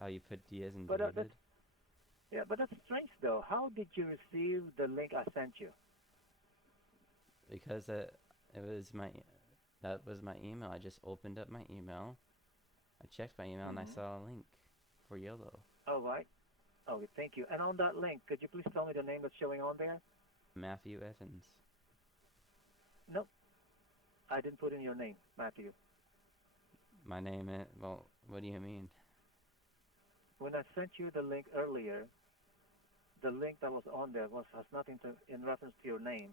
Oh, you put D as in But that's David? yeah, but that's strange though. How did you receive the link I sent you? Because it was my that was my email. I just opened up my email. I checked my email and I Hmm. saw a link for YOLO. All right. Okay, thank you. And on that link, could you please tell me the name that's showing on there? Matthew Evans. Nope, I didn't put in your name, Matthew. My name is, well, what do you mean? When I sent you the link earlier, the link that was on there was has nothing to in reference to your name.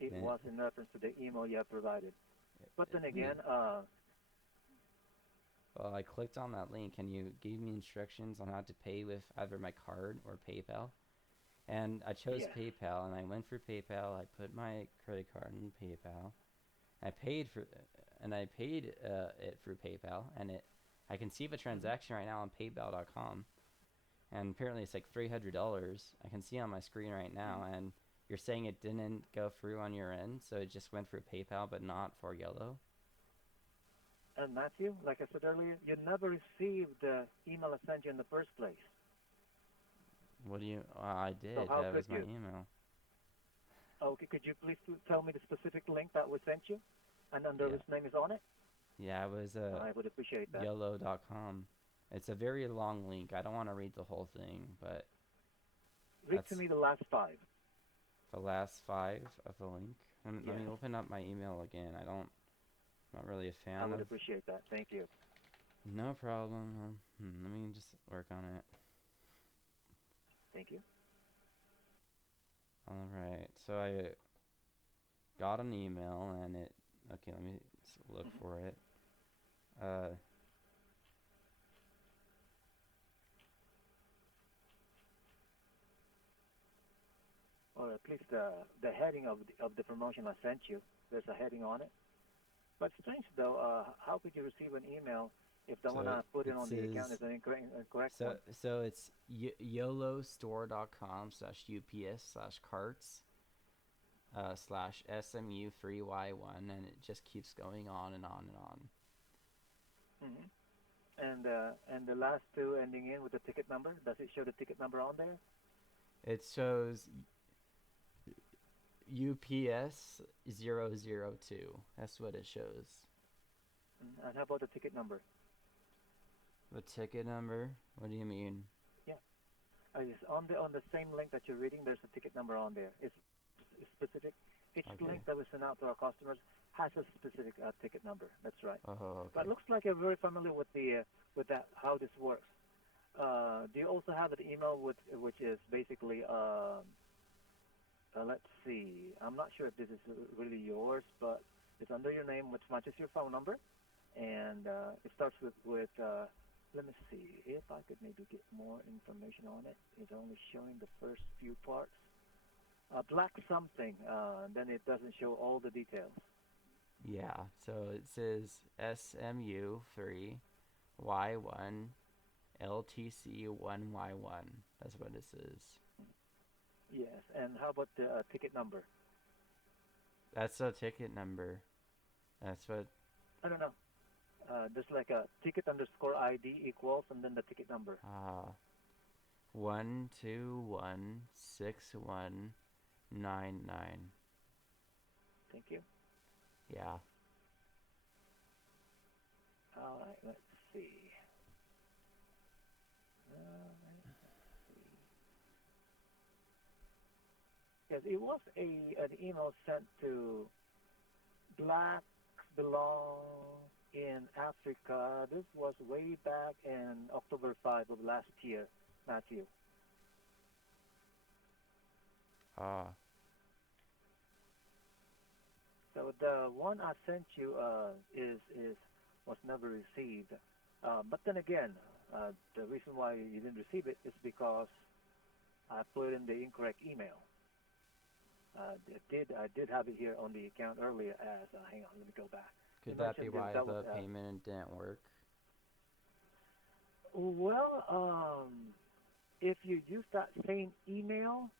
It It, was in reference to the email you have provided. But then me. again, Well, I clicked on that link and you gave me instructions on how to pay with either my card or PayPal. And I chose yes. PayPal and I went for PayPal. I put my credit card in PayPal. I paid for and I paid it through PayPal and it I can see the Hmm. transaction right now on paypal.com and apparently it's like $300. I can see on my screen right now Hmm. and you're saying it didn't go through on your end, so it just went through PayPal but not for Yellow. And Matthew, like I said earlier, you never received the email I sent you in the first place. What do you I So did. how That could was my you? email. Okay, could you please tell me the specific link that was sent you, and under Yeah. whose name is on it? Yeah, it was I would appreciate that. YOLO.com. It's a very long link. I don't want to read the whole thing, but Read to that's me the last five. the last five of the link. Let Yes, me open up my email again. Not really a I fan would of. appreciate that. Thank you. No problem. Let me just work on it. Thank you. All right. So I got an email and it. Okay, let me look Hmm. for it. Uh, Or at least the heading of the promotion I sent you. There's a heading on it. But strange though, how could you receive an email if the one so I put in it on the account says is an incorrect one? so it's yolostore.com/ups/carts slash SMU3Y1, and it just keeps going on and on and on. Hmm. And the last two ending in with the ticket number. Does it show the ticket number on there? It shows UPS 002. That's what it shows. And how about the ticket number? The ticket number? What do you mean? Yeah. It's on the same link that you're reading. There's a ticket number on there. It's specific. Each Okay. link that we send out to our customers has a specific ticket number. That's right. Oh, But okay. it looks like you're very familiar with that how this works. Do you also have an email with which is basically let's see. I'm not sure if this is really yours, but it's under your name, which matches your phone number, and it starts with. Let me see if I could maybe get more information on it. It's only showing the first few parts. Black something. Then it doesn't show all the details. Yeah, so it says SMU3Y1 LTC1Y1. That's what it says. Yes. And how about the ticket number? That's the ticket number. That's what. I don't know. There's like a ticket underscore ID equals and then the ticket number. 1216199. Thank you. Yeah. All right. Let's see. Let's see. Yes, it was a an email sent to Blacks Belong in Africa. This was way back in October 5 of last year, Matthew. Ah. So the one I sent you is was never received. But then again, the reason why you didn't receive it is because I put in the incorrect email. I did have it here on the account earlier as hang on, let me go back. You Could that be mentioned this why that was the payment didn't work? well, if you use that same email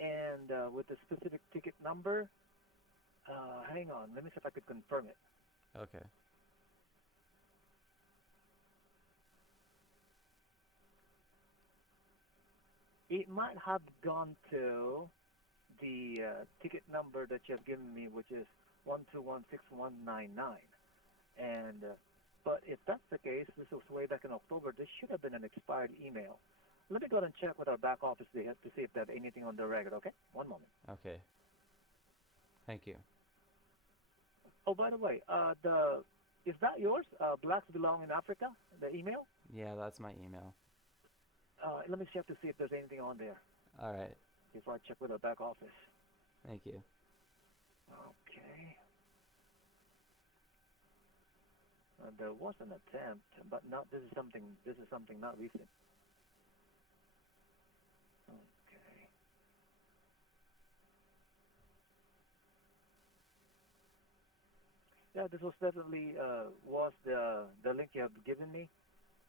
and with the specific ticket number, hang on, let me see if I could confirm it. Okay. it might have gone to the ticket number that you have given me, which is 1216199. And but if that's the case, this was way back in October. This should have been an expired email. Let me go ahead and check with our back office to see if they have anything on the record. Okay, one moment. Okay. Thank you. Oh, by the way, the is that yours? Blacks belong in Africa. The email. Yeah, that's my email. Let me check to see if there's anything on there All right. before I check with our back office. Thank you. Okay. There was an attempt, but not. This is something. This is something not recent. Okay. Yeah, this was definitely was the link you have given me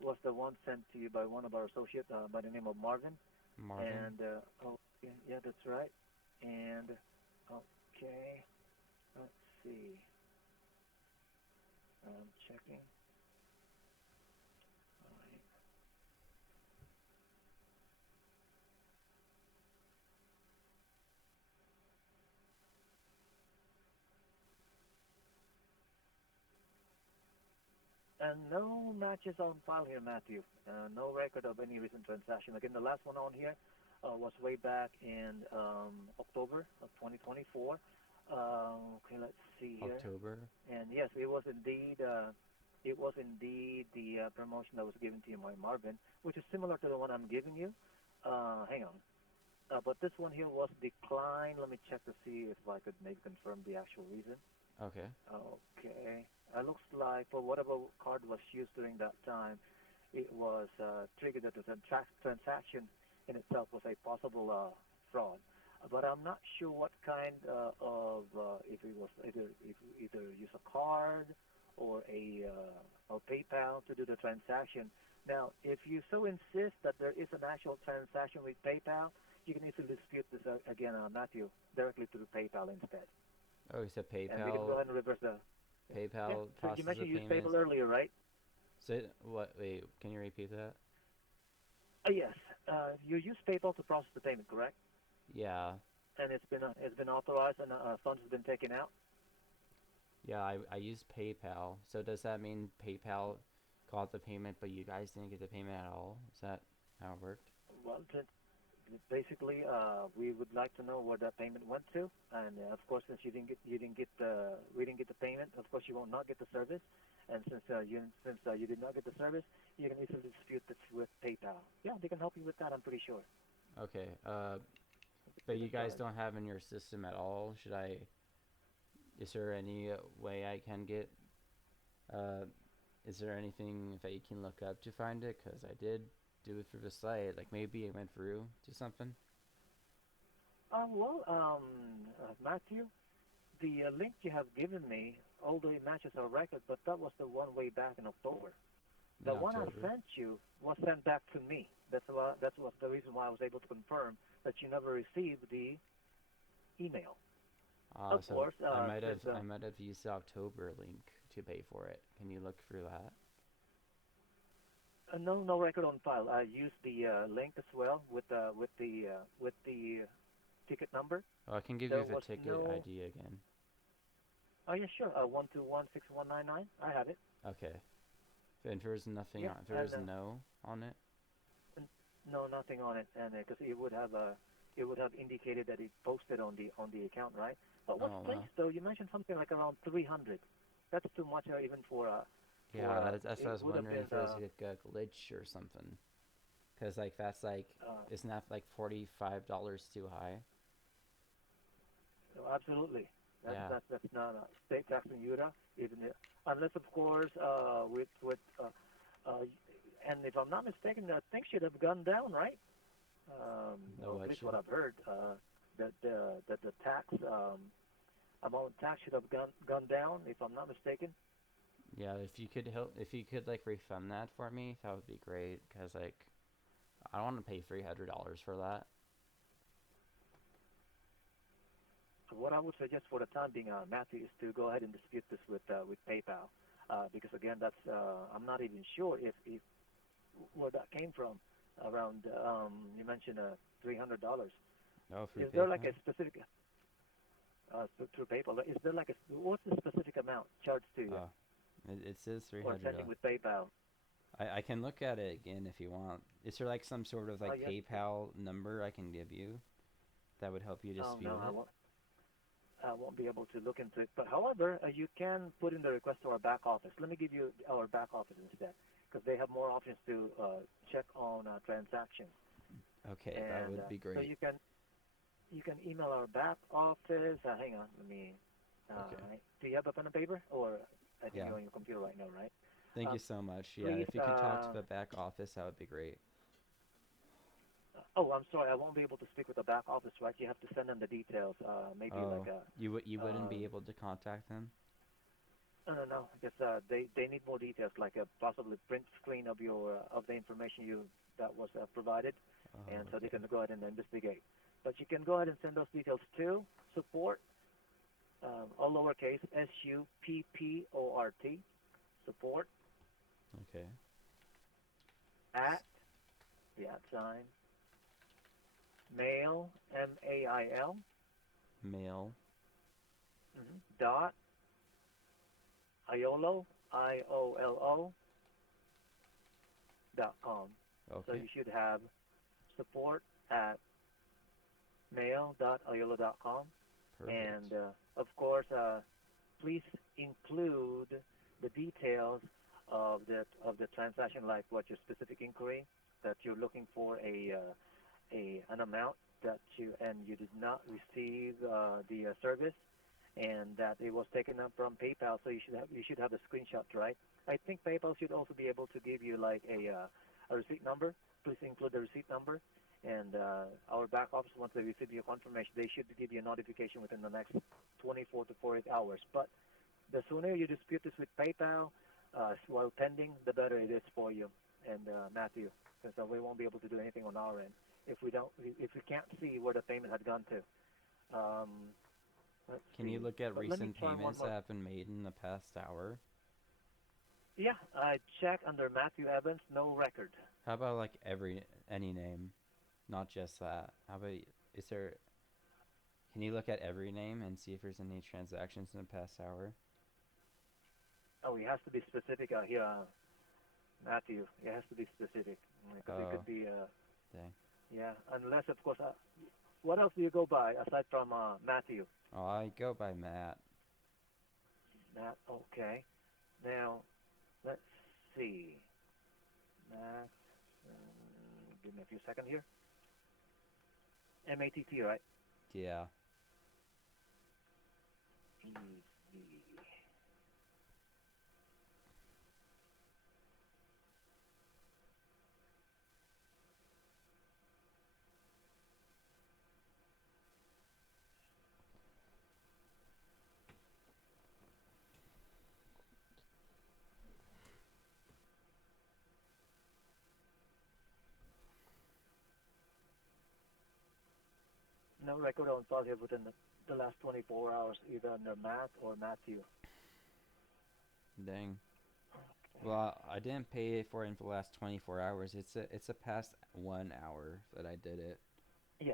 was the one sent to you by one of our associates by the name of Marvin. Marvin. And oh yeah, that's right. And okay, let's see. I'm checking. All right. And no matches on file here, Matthew. No record of any recent transaction. Again, the last one on here was way back in October of 2024. Okay, let's see here. October. And yes, it was indeed the promotion that was given to you by Marvin, which is similar to the one I'm giving you. Hang on. But this one here was declined. Let me check to see if I could maybe confirm the actual reason. Okay. Okay. It looks like for whatever card was used during that time, it was triggered that the transaction in itself was a possible fraud. But I'm not sure what kind of if it was either use a card or a or PayPal to do the transaction. Now, if you so insist that there is an actual transaction with PayPal, you can easily dispute this again, Matthew, directly through PayPal instead. Oh, you said And we can go PayPal. ahead and reverse the. Yeah. PayPal So you processes a mentioned you used payment. PayPal earlier, right? So what? Wait, can you repeat that? Yes. You use PayPal to process the payment, correct? Yeah. And it's been authorized and funds have been taken out. Yeah, I use PayPal. So does that mean PayPal caught the payment, but you guys didn't get the payment at all? Is that how it worked? Well, basically, we would like to know where that payment went to, and of course, since we didn't get the payment, of course, you will not get the service. And since you did not get the service, you can easily dispute this with PayPal. Yeah, they can help you with that. I'm pretty sure. Okay. But you Go guys ahead. don't have in your system at all. Should I? Is there any way I can get? Uh, is there anything that you can look up to find it? Cause I did do it through the site. Like maybe it went through to something. Matthew, the link you have given me, although it matches our record, but that was the one way back in October. In The one I October. sent you was sent back to me. That's what the reason why I was able to confirm that you never received the email. Of So course, since I might have used the October link to pay for it. Can you look through that? no record on file. I used the link as well with the ticket number. Oh, I can give you There the was ticket no. ID again. Oh yeah, sure. 1216199. I have it. Okay. If there's nothing Yeah, on, if and there's no on it. n- no, nothing on it, and because it would have indicated that it posted on the account, right? But what's Oh placed no. though? You mentioned something like around 300. That's too much even for Yeah, that's what I it was would have wondering been if it was like a glitch or something. Cause like that's like, uh, isn't that like $45 too high? absolutely. That's Yeah. that's that's not a state tax in Utah, even if, unless of course with uh, and if I'm not mistaken, things should have gone down, right? The Or at what least what should? I've heard, that the tax amount of tax should have gone down, if I'm not mistaken. Yeah, if you could help, if you could like refund that for me, that would be great. Cause like, I don't want to pay $300 for that. So what I would suggest for the time being, Matthew, is to go ahead and dispute this with PayPal, because again, that's I'm not even sure if where that came from. around. You mentioned $300. Oh, through Is there like a PayPal. specific through PayPal? Is there like a what's the specific amount charged to you Oh, it says three or hundred. sending with PayPal? I can look at it again if you want. Is there like some sort of Oh like yes. PayPal number I can give you that would help you Oh dispute no, I it? won't. I won't be able to look into it. But however, you can put in the request to our back office. Let me give you our back office instead, because they have more options to check on transactions. Okay, that And would be so great. you can email our back office. Hang on, let me. Okay. Do you have a pen and paper, or I think Yeah. you're on your computer right now, right? Thank Uh, you so much. Yeah, please. if you could talk to the back office, that would be great. Oh, I'm sorry. I won't be able to speak with the back office, right? You have to send them the details. Maybe like Oh, a. you wouldn't Uh, be able to contact them? no, no, no. Because they need more details, like a possibly print screen of your of the information you that was provided, Oh, and so they okay. can go ahead and investigate. But you can go ahead and send those details to support, all lowercase SUPPORT, support Okay. at the at sign mail mail Mail. dot iolo iolo.com. So Okay. you should have support at mail.iolo.com. Perfect. And of course, please include the details of the transaction, like what your specific inquiry that you're looking for a an amount that you did not receive the service, and that it was taken up from PayPal. So you should have the screenshot, right? I think PayPal should also be able to give you like a receipt number. Please include the receipt number, and our back office, once they receive your confirmation, they should give you a notification within the next 24 to 48 hours. But the sooner you dispute this with PayPal while pending, the better it is for you and Matthew, since we won't be able to do anything on our end if we can't see where the payment had gone to. Um, let's Can you see. look at But let me recent try one payments that more. have been made in the past hour? Yeah, I checked under Matthew Evans, no record. How about like any name, not just that? How about is there? Can you look at every name and see if there's any transactions in the past hour? Oh, he has to be specific here, Matthew. It has to be specific because it Oh, could be, dang. yeah, unless of course. What else do you go by aside from Matthew? Oh, I go by Matt. Matt. Okay. Now let's see. Matt. Give me a few seconds here. MATT, right? Yeah. Easy. No record on file here within the last 24 hours, either under Matt or Matthew. Dang. Okay. Well, I didn't pay for it in the last 24 hours. It's a past 1 hour that I did it. Yeah.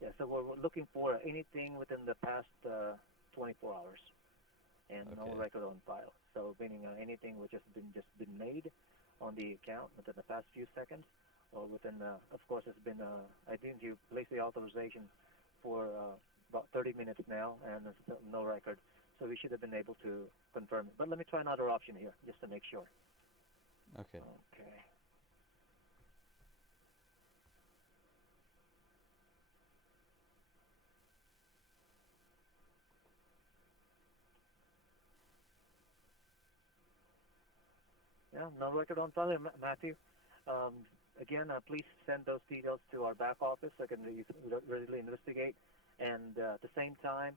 Yeah. So we're looking for anything within the past 24 hours, and no Okay. record on file. So meaning anything which has been made on the account within the past few seconds, or within of course it's been I think you placed the authorization for about 30 minutes now, and there's still no record. So we should have been able to confirm it. But let me try another option here just to make sure. Okay. Okay. Yeah, no record on file, Matthew. Um, again, please send those details to our back office so I can readily investigate. And at the same time,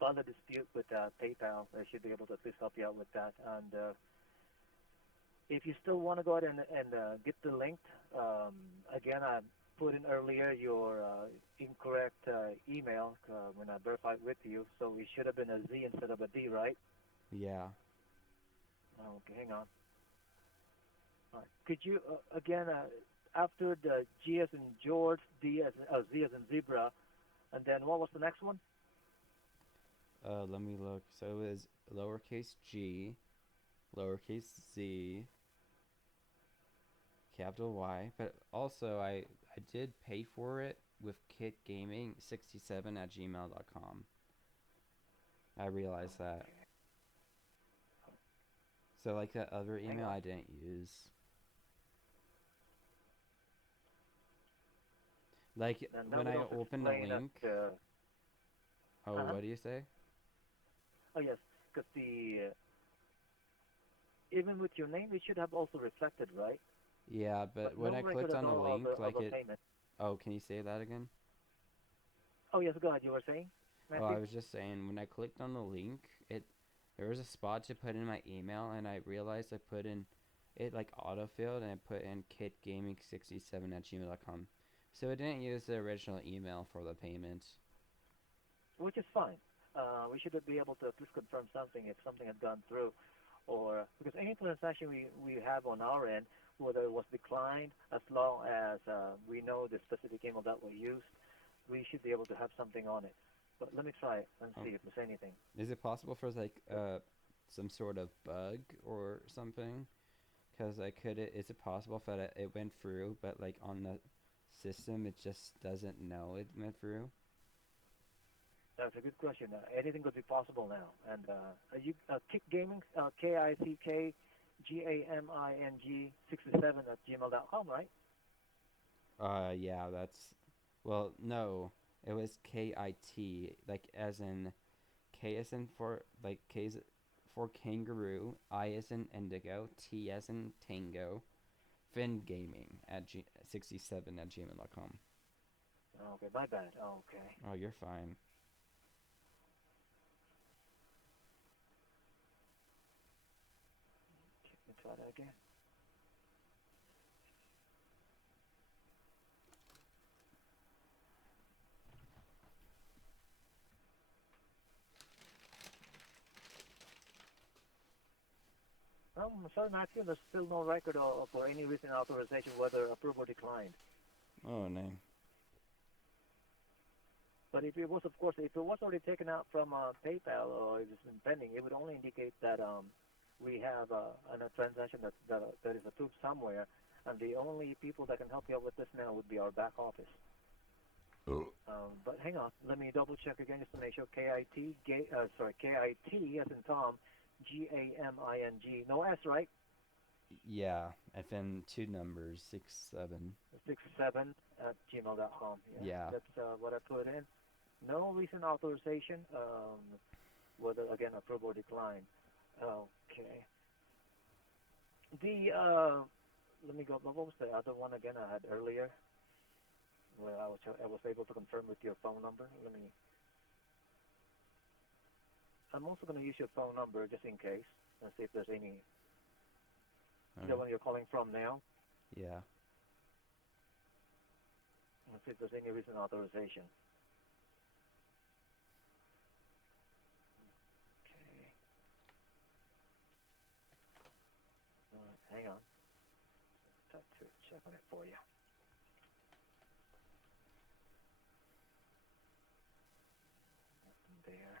file a dispute with PayPal. They should be able to at least help you out with that. And if you still want to go ahead and get the link, um, again, I put in earlier your incorrect email when I verified with you. So it should have been a Z instead of a D, right? Yeah. Okay, hang on. All right. Could you again? after the G as in George, Z as in zebra, and then what was the next one? Let me look. So it was lowercase g, lowercase z, capital Y. But also, I did pay for it with kitgaming67@gmail.com. I realized that. Okay. So like that other Hang email on. I didn't use. Like And that when would I also open the explain that. link. Oh, Uh-huh. what do you say? Oh yes, because the even with your name, it should have also reflected, right? Yeah, But but when no I record clicked at on the all link, of like a it. payment. Oh, can you say that again? Oh yes, go ahead. You were saying, Oh, I Matthew? was just saying when I clicked on the link, it there was a spot to put in my email, and I realized I put in it like autofilled, and I put in kitgaming67@gmail.com. So it didn't use the original email for the payment. Which is fine. We should be able to at least confirm something if something had gone through, or because any transaction we have on our end, whether it was declined, as long as we know the specific email that we used, we should be able to have something on it. But let me try it and Oh, see if there's anything. is it possible for like some sort of bug or something? Because I could it is it possible that it went through, but like on the system it just doesn't know it went through? That's a good question. Anything could be possible now. And you Kick Gaming, KICKGAMING 67 @gmail.com, right? Yeah, that's well, no. It was KIT, like as in K as in for like K as for kangaroo, I as in indigo, T as in tango, Fin Gaming at 67 at gmail.com. Okay, my bad. Okay. Oh, you're fine. Let me try that again. Sorry, Matthew, there's still no record for any recent authorization, whether approved or declined. Oh, no. But if it was, of course, if it was already taken out from PayPal or if it's been pending, it would only indicate that we have a transaction that is approved somewhere, and the only people that can help you out with this now would be our back office. But hang on, let me double check again just to make sure. KIT as in Tom, GAMING, no S, right? Yeah, and then two numbers, 6 7. 67 @gmail.com. Yeah, Yeah. that's what I put in. No recent authorization, whether again approved or declined. Okay. The let me go. What was the other one again I had earlier? Where I was able to confirm with your phone number. Let me. I'm also going to use your phone number just in case and see if there's any. The Alright. one you're calling from now. Yeah. And see if there's any recent authorization. Okay. Hang on. Try to check on it for you. Nothing there.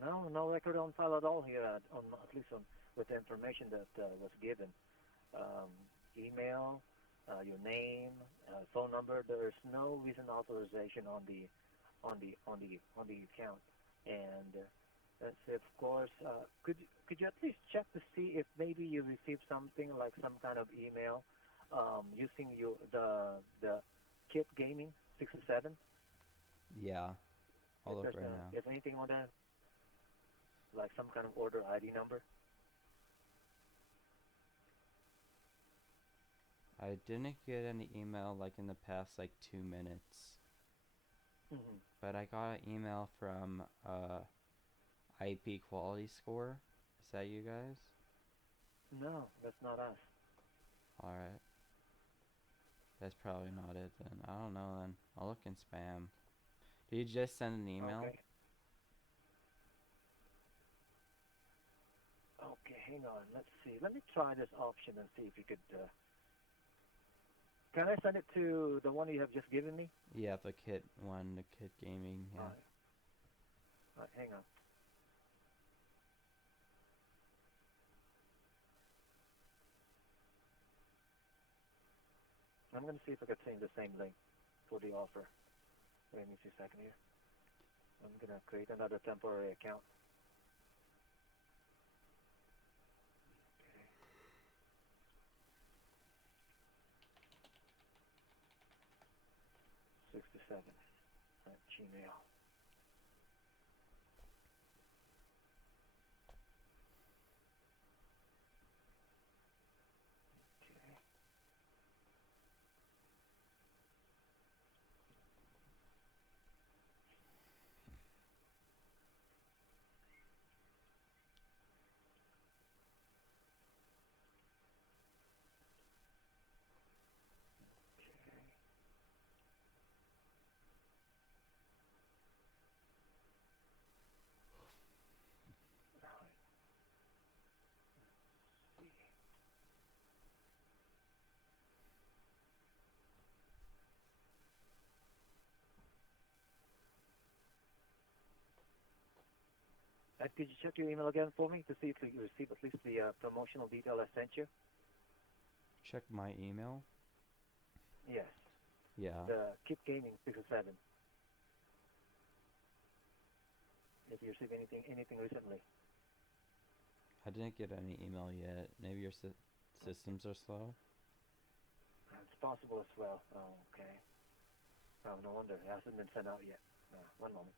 No, no record on file at all here, at least with the information that was given. Um, email, your name, phone number. There's no recent authorization on the account. And let's say, of course, could you at least check to see if maybe you received something like some kind of email using the Kit Gaming 67? Yeah. I'll If look there's right now. if anything on that, like some kind of order ID number. I didn't get any email like in the past like 2 minutes. Hmm. But I got an email from IP quality score. Is that you guys? No, that's not us. Alright. That's probably not it then. I don't know then. I'll look in spam. Did you just send an email? Okay. Okay, hang on. Let's see. Let me try this option and see if you could. Can I send it to the one you have just given me? Yeah, the kit one, the kit gaming, yeah. All right, hang on. I'm going to see if I can send the same link for the offer. Wait me a second here. I'm going to create another temporary account. Okay. 67 at Gmail. Okay. Could you check your email again for me to see if you received at least the promotional detail I sent you? Check my email. Yes. Yeah. The Keep Gaming 607. If you received anything recently. I didn't get any email yet. Maybe your systems are slow? It's possible as well. Oh, okay. Oh, no wonder. It hasn't been sent out yet. One moment.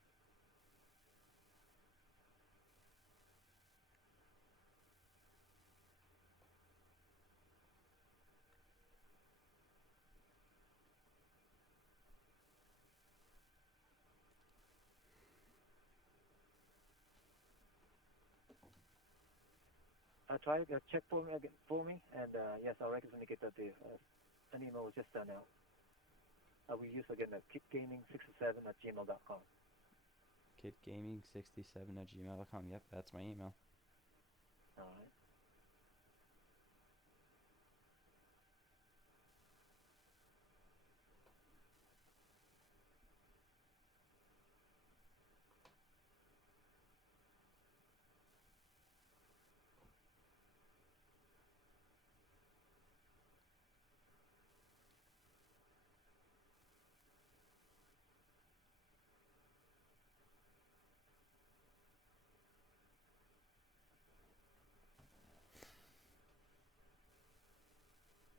Try check for me again for me, and yes, I'll reckon to get that an email was just sent out. We use again the kitgaming67 at gmail.com. Kitgaming67 at gmail.com. Yep, that's my email. All right.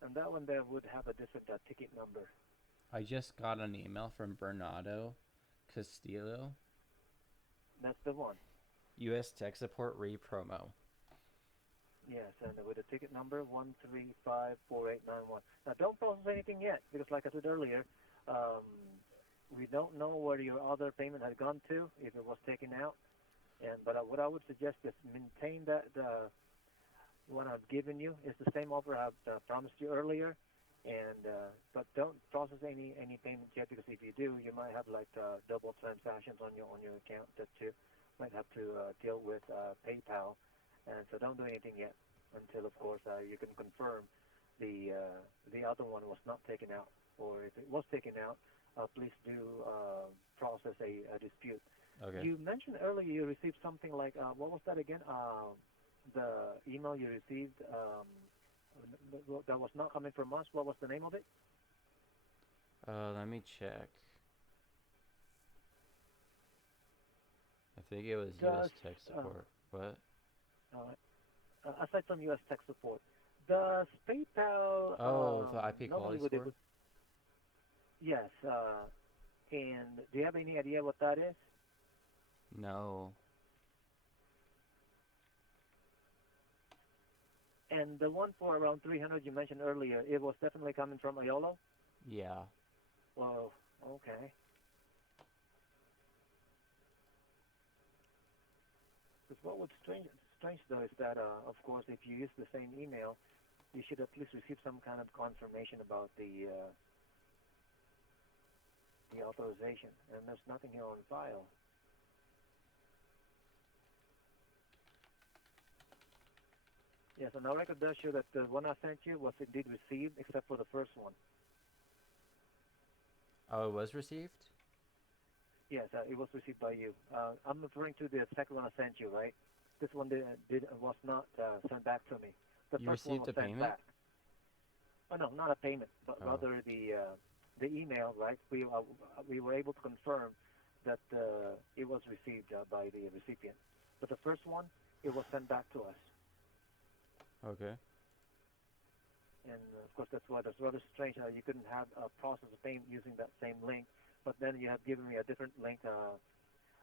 And that one there would have a different ticket number. I just got an email from Bernardo Castillo. That's the one. U.S. Tech Support re-promo. Yes, and with the ticket number 1354891. Now, don't process anything yet, because like I said earlier, we don't know where your other payment had gone to, if it was taken out. But what I would suggest is maintain that what I've given you is the same offer I've promised you earlier, but don't process any payments yet, because if you do, you might have like double transactions on your account that you might have to deal with PayPal, and so don't do anything yet until, of course, you can confirm the other one was not taken out, or if it was taken out, please do process a dispute. Okay. You mentioned earlier you received something like what was that again? The email you received that was not coming from us. What was the name of it? Let me check. I think it was U.S. Tech Support. What? Aside from U.S. Tech Support, does PayPal? Oh, the IP quality score? Yes. And do you have any idea what that is? No. And the one for around 300 you mentioned earlier, it was definitely coming from Ayolo? Yeah. Well, okay. what would strange though is that of course if you use the same email, you should at least receive some kind of confirmation about the authorization, and there's nothing here on file. Yes, and our record does show that the one I sent you was indeed received, except for the first one. Oh, it was received? Yes, it was received by you. I'm referring to the second one I sent you, right? This one was not sent back to me. The You first one received was the sent payment? back. Oh no, not a payment, but Oh. rather the email, right? We were able to confirm that it was received by the recipient. But the first one, it was sent back to us, Okay. and of course that's why that's rather strange. You couldn't have a process of payment using that same link, but then you have given me a different link,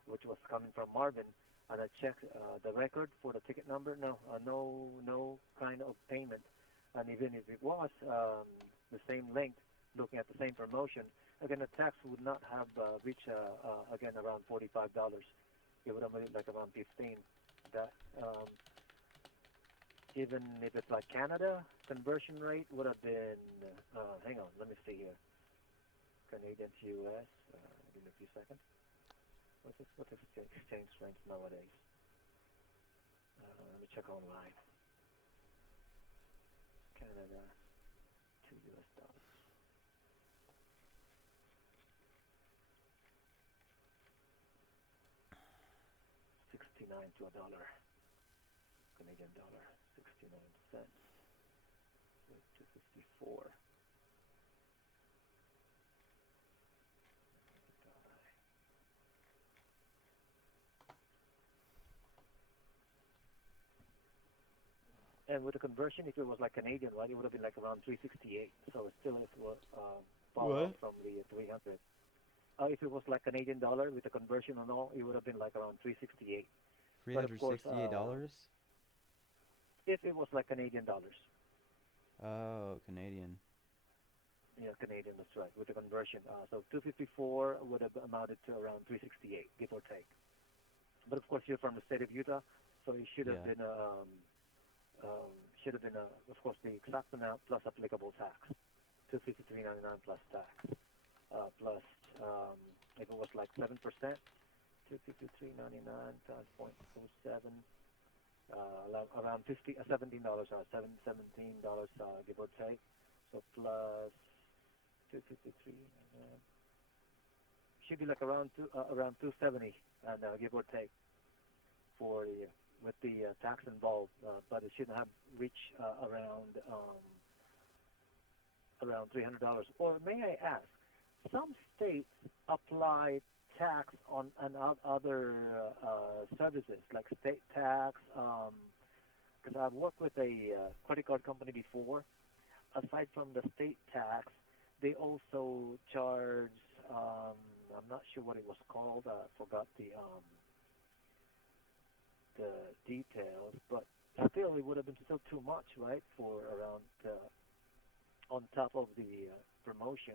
which was coming from Marvin, and I checked the record for the ticket number. No kind of payment, and even if it was the same link, looking at the same promotion, again the tax would not have reached again around $45. It would have been like around 15. That even if it's like Canada, conversion rate would have been. Hang on, let me see here. Canadian to U.S. Give me a few seconds. What's exchange rates nowadays? Let me check online. Canada to U.S. dollars. 69 to a dollar. Canadian dollar. 69 cents. 254. And with the conversion, if it was like Canadian, right, it would have been like around 368. So it still is far off What? from the 300. If it was like Canadian dollar with the conversion and all, it would have been like around 368. But of course, $368? if it was like Canadian dollars, Oh, Canadian. yeah, Canadian, that's right, with the conversion. So 254 would have amounted to around 368, give or take. But of course, you're from the state of Utah, so it Yeah. should have been of course the exact amount plus applicable tax, 253.99 plus tax, plus if it was like 7%, 253.99 times 0.07. Around $17, $17 give or take. So plus 253, should be like around 270, and give or take for the with the tax involved, but it shouldn't have reached around $300. Or may I ask, some states apply tax on other services like state tax. Because I've worked with a credit card company before. Aside from the state tax, they also charge. I'm not sure what it was called. I forgot the details, but still, it would have been still too much, right? For around on top of the promotion,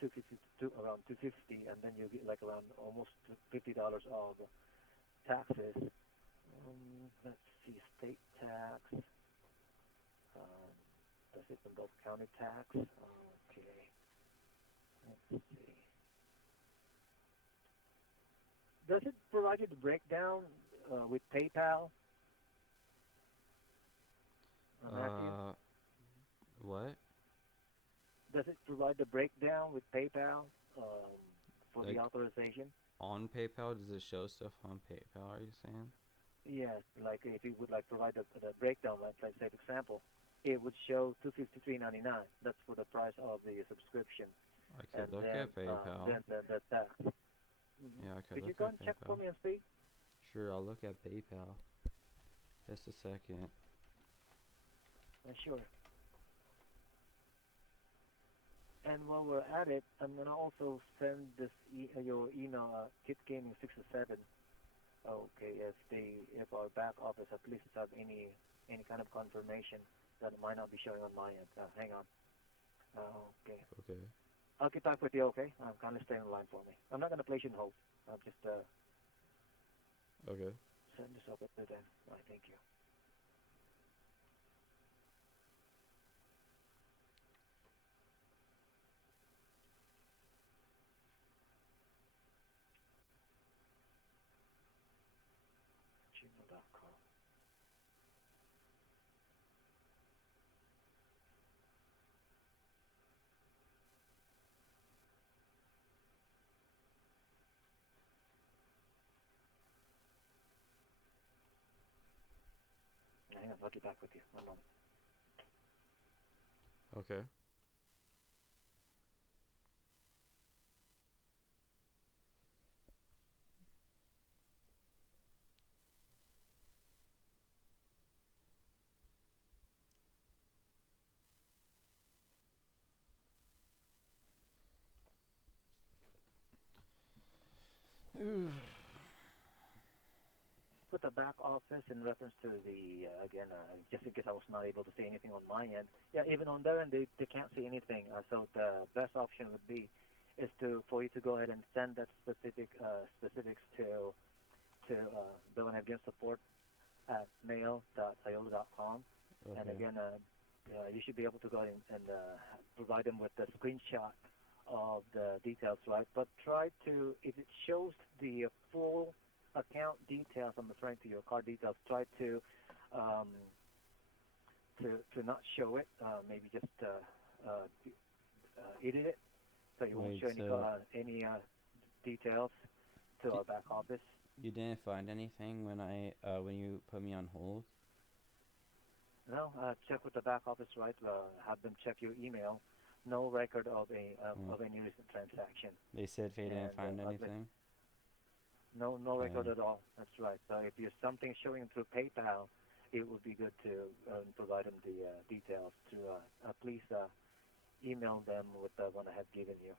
250 to around 250, and then you get like around almost $50 of taxes. Let's see, state tax. Does it involve county tax? Okay. Let's see. Does it provide you the breakdown with PayPal, Matthew? Uh, what? Does it provide the breakdown with PayPal for the Like authorization? on PayPal? Does it show stuff on PayPal? Are you saying? Yes, like if you would like provide the breakdown, like let's say for example, it would show 253.99. That's for the price of the subscription, I and could look at PayPal. then the tax. Yeah, I could Could you look go at and check for PayPal. me and see? Sure, I'll look at PayPal. Just a second. Sure. And while we're at it, I'm gonna also send your email, kitgaming607. Okay, if our back office at least have any kind of confirmation that it might not be showing on my end. Hang on. Okay. Okay. I'll get back with you. Okay. Kindly stay on the line for me. I'm not gonna place you in hold. I'll just Okay. send this over to them. Right, thank you. Gmail.com. Hang on, I'll get back with you. One moment. Okay. Ooh. With the back office in reference to the again, just in case I was not able to say anything on my end. Yeah, even on their end, they can't see anything. So the best option would be is to for you to go ahead and send that specifics to Bill and Evgen support at mail.iola.com. And Okay. again, you should be able to go ahead and provide them with a screenshot of the details, right? But try to, if it shows the full account details, I'm referring to your card details, try um, to not show it. Maybe just edit it so you won't Wait, show so any details to y- our back office. you didn't find anything when you put me on hold? No, check with the back office, right? Have them check your email. No record Oh. of any recent transaction, They said they didn't and find anything? no record Okay. at all. That's right. So if there's something showing through PayPal, it would be good to provide them the details. To please email them with the one I have given you,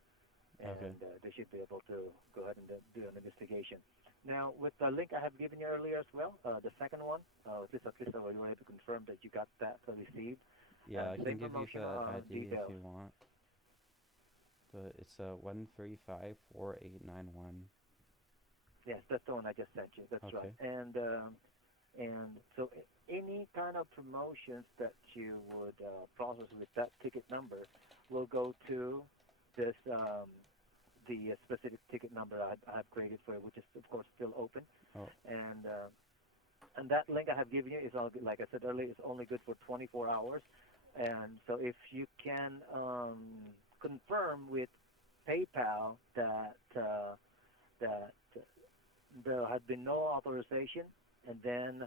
Okay. and they should be able to go ahead and do an investigation. Now, with the link I have given you earlier as well, the second one, at least we were able to confirm that you got that received. Yeah, I can Same give you promotion the ID if details. you want. But it's 1354891. Yes, that's the one I just sent you. That's right. Okay. And so any kind of promotions that you would process with that ticket number will go to this the specific ticket number I have created for you, which is of course still open. Oh, And that link I have given you is all good. Like I said earlier, it's only good for 24 hours. And so if you can confirm with PayPal that there had been no authorization, and then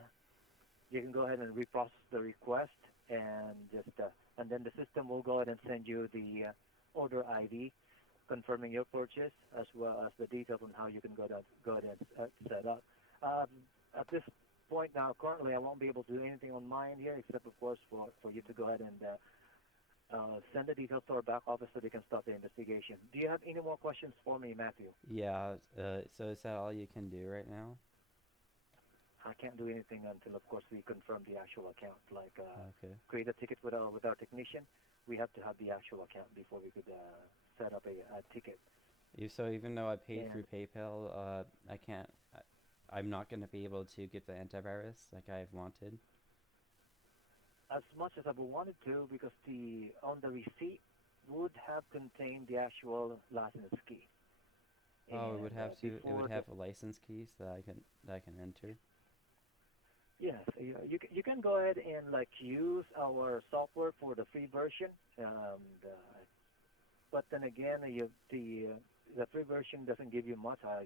you can go ahead and reprocess the request, and just and then the system will go ahead and send you the order ID confirming your purchase as well as the details on how you can go ahead and set up. Um, at this point now, currently, I won't be able to do anything on my end here, except of course for you to go ahead and send the details to our back office so they can start the investigation. Do you have any more questions for me, Matthew? yeah. So is that all you can do right now? I can't do anything until, of course, we confirm the actual account. Like Okay. create a ticket with our technician, we have to have the actual account before we could set up a ticket. So even though I paid And through PayPal, I can't. I'm not gonna be able to get the antivirus like I've wanted. as much as I would wanted to, because the on the receipt would have contained the actual license key, Oh, it would and have to. It would before the have a license keys that I can enter. yes, you can go ahead and like use our software for the free version. The, but then again, the free version doesn't give you much. I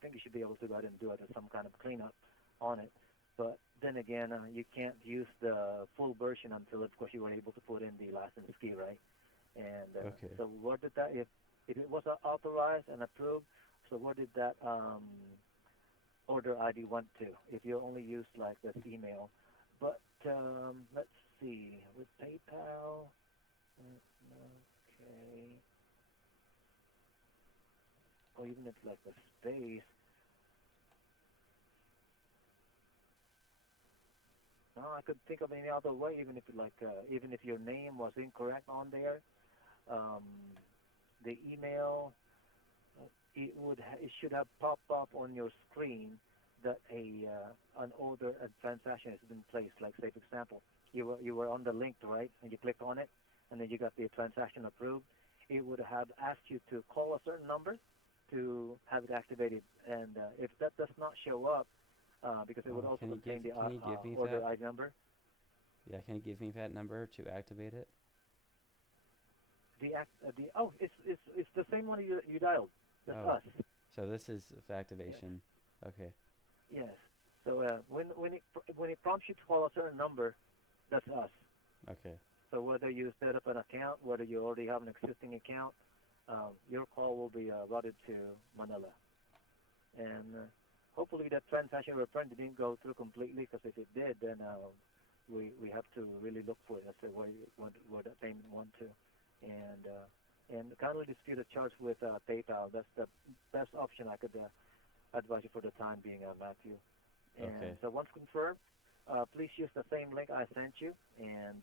think you should be able to go ahead and do it as some kind of cleanup on it. But then again, you can't use the full version until, of course, you were able to put in the license key, right? And Okay. so, what did that? If it was authorized and approved, so what did that order ID went to? If you only use like this email, but let's see with PayPal. Okay. Or even if like the space. No, I could think of any other way. Even if your name was incorrect on there, um, the email it should have popped up on your screen that an order, a transaction has been placed. Like say, for example, you were on the link, right, and you click on it, and then you got the transaction approved. It would have asked you to call a certain number to have it activated, and if that does not show up, because it would Oh, also contain the can you give me order that? ID number. Yeah, can you give me that number to activate it? The oh, it's the same one you dialed. That's Oh, us. so this is the Yes. activation. Okay. Yes. So when it prompts you to call a certain number, that's us. Okay. So whether you set up an account, whether you already have an existing account, your call will be routed to Manila, and hopefully that transaction reference didn't go through completely. Because if it did, then we have to really look for it as to where that payment went to, and kindly dispute a charge with PayPal. That's the best option I could advise you for the time being, Matthew. And Okay. so once confirmed, please use the same link I sent you, and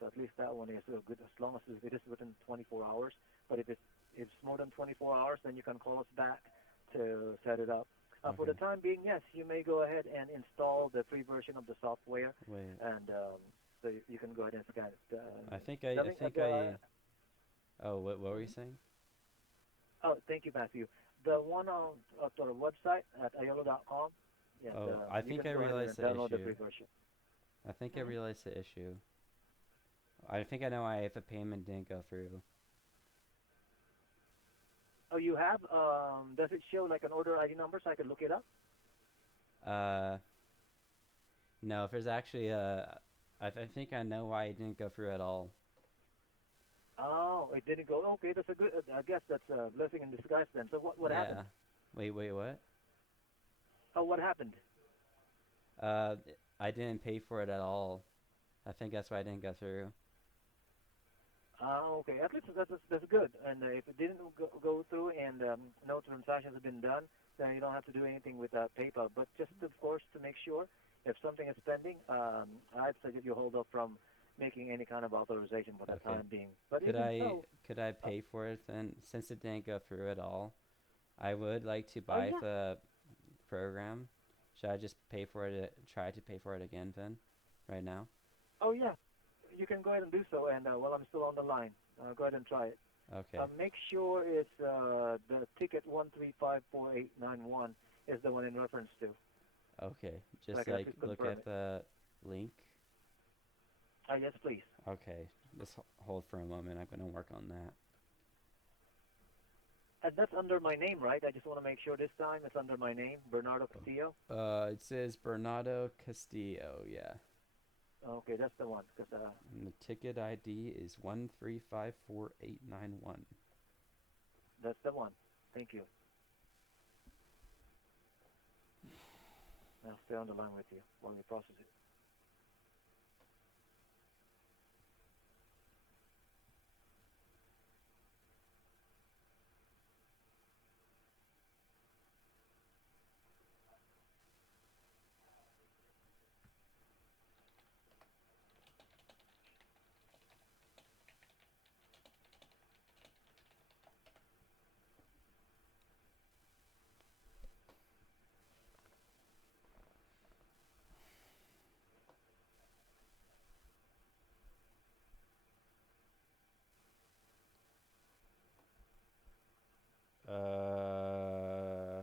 so at least that one is good as long as it is within 24 hours. But if it's more than 24 hours, then you can call us back to set it up. For the Okay. time being, yes, you may go ahead and install the free version of the software, Wait. and so you can go ahead and scan it. I The link, think oh, what were you saying? oh, thank you, Matthew. The one on the website at ayolo.com, yes, Oh, I you think can I go ahead and realized the download the issue. free version. I think I Mhm. realized the issue. I think I know why if a payment didn't go through. Oh, you have? Does it show like an order ID number so I can look it up? Uh, no, if there's actually I think I know why it didn't go through at all. Oh, it didn't go. Okay, that's a good. I guess that's a blessing in disguise then. So what happened? Yeah. Wait, what? Oh, what happened? Uh, I didn't pay for it at all. I think that's why I didn't go through. Okay. At least that's good. And if it didn't go through and no transactions have been done, then you don't have to do anything with PayPal. But just of course to make sure, if something is pending, I'd suggest you hold off from making any kind of authorization for the Okay. time being. But even so, Could I uh, pay for it then since it didn't go through at all? I would like to oh buy yeah, the program. Should I just pay for it? Try to pay for it again then, right now? oh yeah, you can go ahead and do so. And while I'm still on the line, go ahead and try it. Okay. Make sure it's the ticket 1354891 is the one in reference to, Okay. so I Just can at like least look confirm at it. the link. Yes, please. Okay. Just hold for a moment. I'm gonna work on that. And that's under my name, right? I just want to make sure this time it's under my name, Bernardo Castillo. It says Bernardo Castillo. Yeah. Okay, that's the one. Cause And the ticket ID is 1354891. that's the one. Thank you. I'll stay on the line with you while we process it. Uh,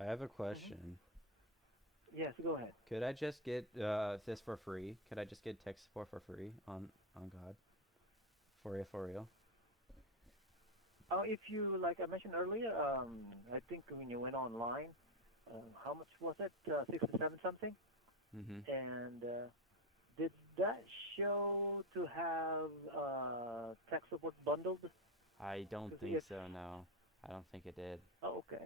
I have a Hmm. question. Yes, go ahead. Could I just get this for free? Could I just get tech support for free on God? For real? If you, like I mentioned earlier, I think when you went online, how much was it? 67 something? Mm-hmm. And did that show to have tech support bundled? I don't Because think if, so. No, I don't think it did. oh, okay.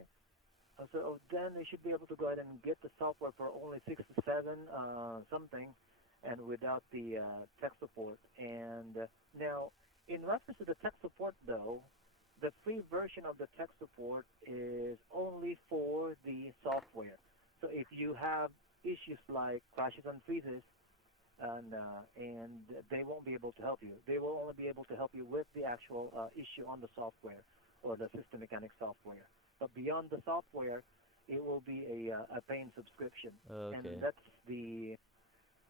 So then they should be able to go ahead and get the software for only 67 something, and without the tech support. And now, in reference to the tech support, though, the free version of the tech support is only for the software. So if you have issues like crashes and freezes, and they won't be able to help you. They will only be able to help you with the actual issue on the software or the system mechanic software. But beyond the software, it will be a paying subscription, and Okay,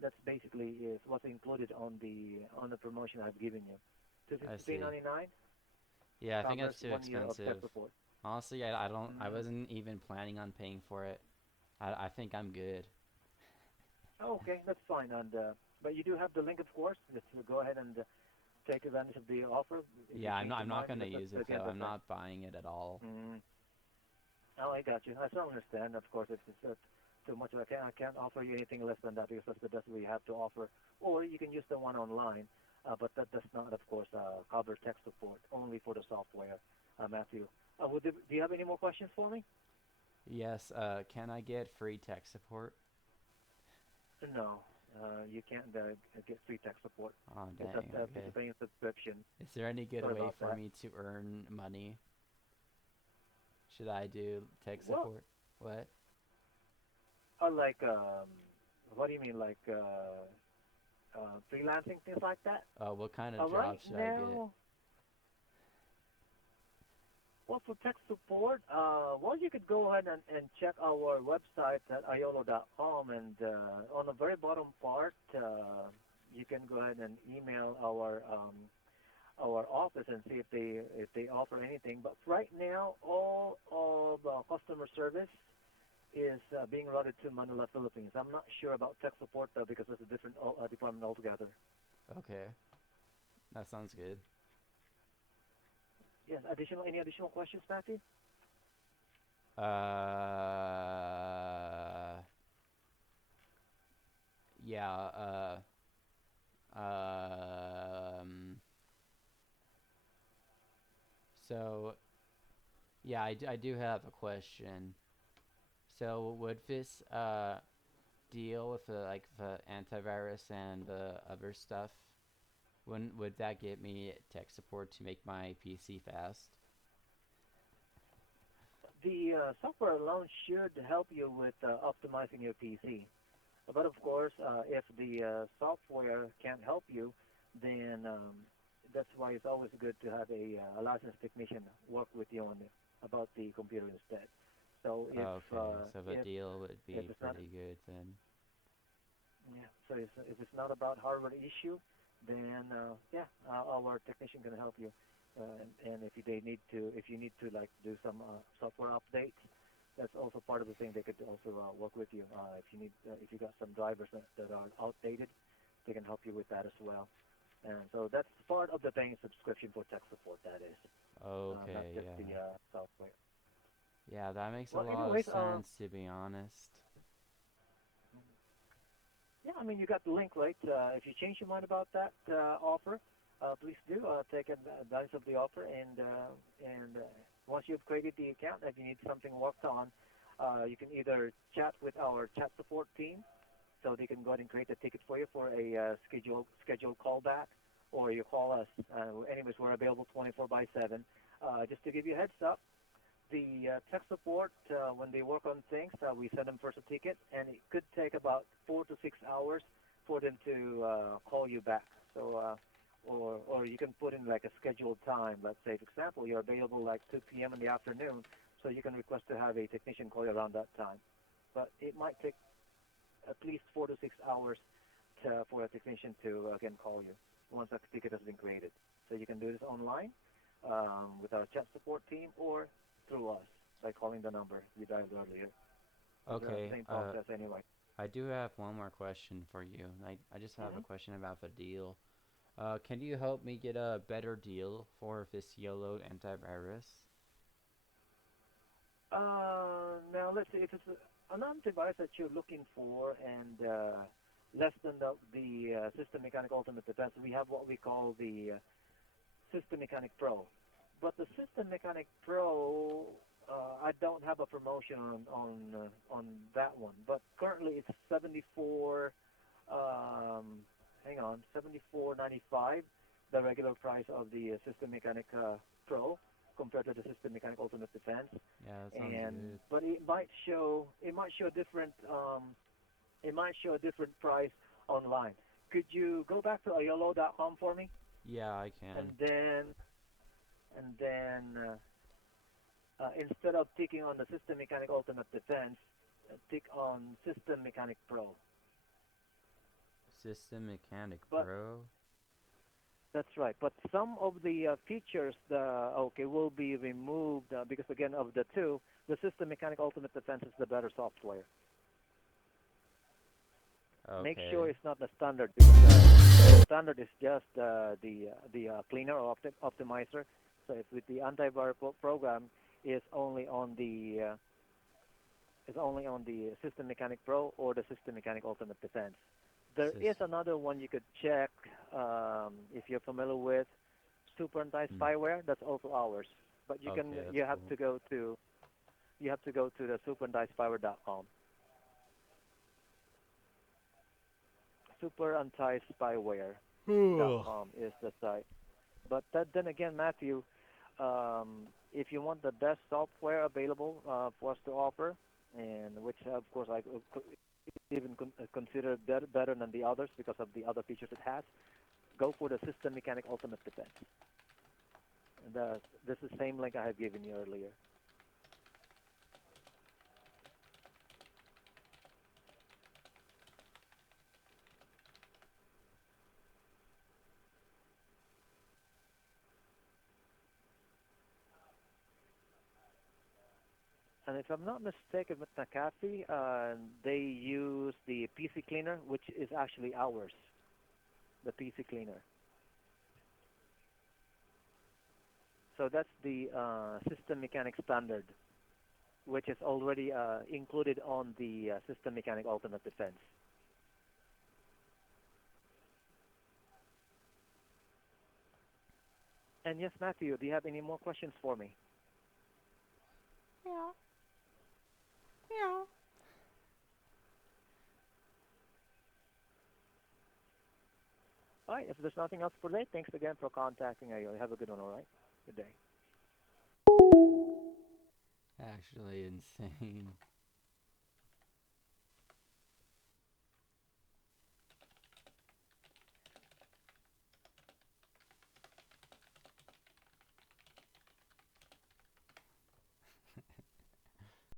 that's basically is what's included on the promotion I've given you. Two I fifty three see. ninety nine Yeah, I think covers that's too 1 year of tech expensive. support. Honestly, I Mm. wasn't even planning on paying for it. I think I'm good. Oh, okay, that's fine. And but you do have the link, of course. Just go ahead and take advantage of the offer. If you Yeah, change I'm your not mind, gonna that's use it again though. the I'm same. not buying it at all. Mm. Oh, I got you. I still understand. Of course, if it's too much, I can't offer you anything less than that because that's the best we have to offer. Or you can use the one online, but that does not, of course, cover tech support. Only for the software, Matthew. Do you have any more questions for me? Yes, can I get free tech support? No, you can't get free tech support. Oh It's dang, it's a okay. paying subscription. Is there any good Sorry way about for that. me to earn money? Should I do tech Well, support? What? like, what do you mean, like freelancing things like that? What kind of Right job should I get? now, well, for tech support, well, you could go ahead and check our website at iolo.com, and on the very bottom part, you can go ahead and email our office and see if they offer anything. But right now, all of customer service is being routed to Manila, Philippines. I'm not sure about tech support though because it's a different department altogether. Okay, that sounds good. Yes, any additional questions, Matthew? Uh, yeah. Um. So yeah, I do have a question. So would this deal with the antivirus and the other stuff? When would that get me tech support to make my PC fast? The software alone should help you with optimizing your PC. But of course, if the software can't help you, then that's why it's always good to have a licensed technician work with you on it about the computer instead. So Okay, so the deal would if be it's not pretty good then. yeah, so if it's not about hardware issue, then yeah, our technician can help you. And if you need to like do some software updates, that's also part of the thing. They could also work with you. If you got some drivers that are outdated, they can help you with that as well. And so that's part of the paying subscription for tech support. That is, not Okay, just the yeah. software. Yeah, that makes a Well, lot of anyways, sense to be honest. yeah, I mean, you got the link, right? If you change your mind about that offer, please do take advantage of the offer. And once you've created the account, if you need something worked on, you can either chat with our chat support team, so they can go ahead and create a ticket for you for a scheduled callback, or you call us. Anyways, we're available 24 by 7. Just to give you a heads up, the tech support, when they work on things, we send them first a ticket, and it could take about 4 to 6 hours for them to call you back. So, or you can put in like a scheduled time. Let's say, for example, you're available like 2 p.m. in the afternoon, so you can request to have a technician call you around that time. But it might take at least 4 to 6 hours for a technician to again call you once a ticket has been created. So you can do this online with our chat support team or through us by calling the number you dialed earlier. It's the Okay, same process anyway. I do have one more question for you. I just have a hmm question about the deal. Can you help me get a better deal for this YOLO antivirus? Now let's see if it's an device that you're looking for and less than the System Mechanic Ultimate Defense. We have what we call the System Mechanic Pro. But the System Mechanic Pro, I don't have a promotion on that one. But currently it's 74. Hang on, 74.95, the regular price of the System Mechanic Pro compared to the System Mechanic Ultimate Defense. Yeah, that sounds And good. but it might show a different price online. Could you go back to ayolo.com for me? Yeah, I And can. then and then Instead of ticking on the System Mechanic Ultimate Defense, tick on System Mechanic Pro. System Mechanic But Pro. that's right. But some of the features, will be removed because again of the two, the System Mechanic Ultimate Defense is the better software. Make sure Okay. it's not the standard because the standard is just the cleaner or optimizer. So if with the antivirus program is only on the System Mechanic Pro or the System Mechanic Ultimate Defense. There is Sys. another one you could check if you're familiar with Super Anti Hmm. Spyware. That's also ours, but Okay, that's you have cool. to go to the superantispyware.com. Superantispyware.com is the site. But then again, Matthew, if you want the best software available for us to offer, and which of course I even consider better than the others because of the other features it has, go for the System Mechanic Ultimate Defense. And this is the same link I have given you earlier. And if I'm not mistaken, with McAfee, they use the PC Cleaner, which is actually ours, the PC Cleaner. So that's the System Mechanic Standard, which is already included on the System Mechanic Ultimate Defense. And yes, Matthew, do you have any more questions for me? Yeah. Yeah. All right, if there's nothing else for today, thanks again for contacting us. Have a good one, all right? Good day. Actually insane.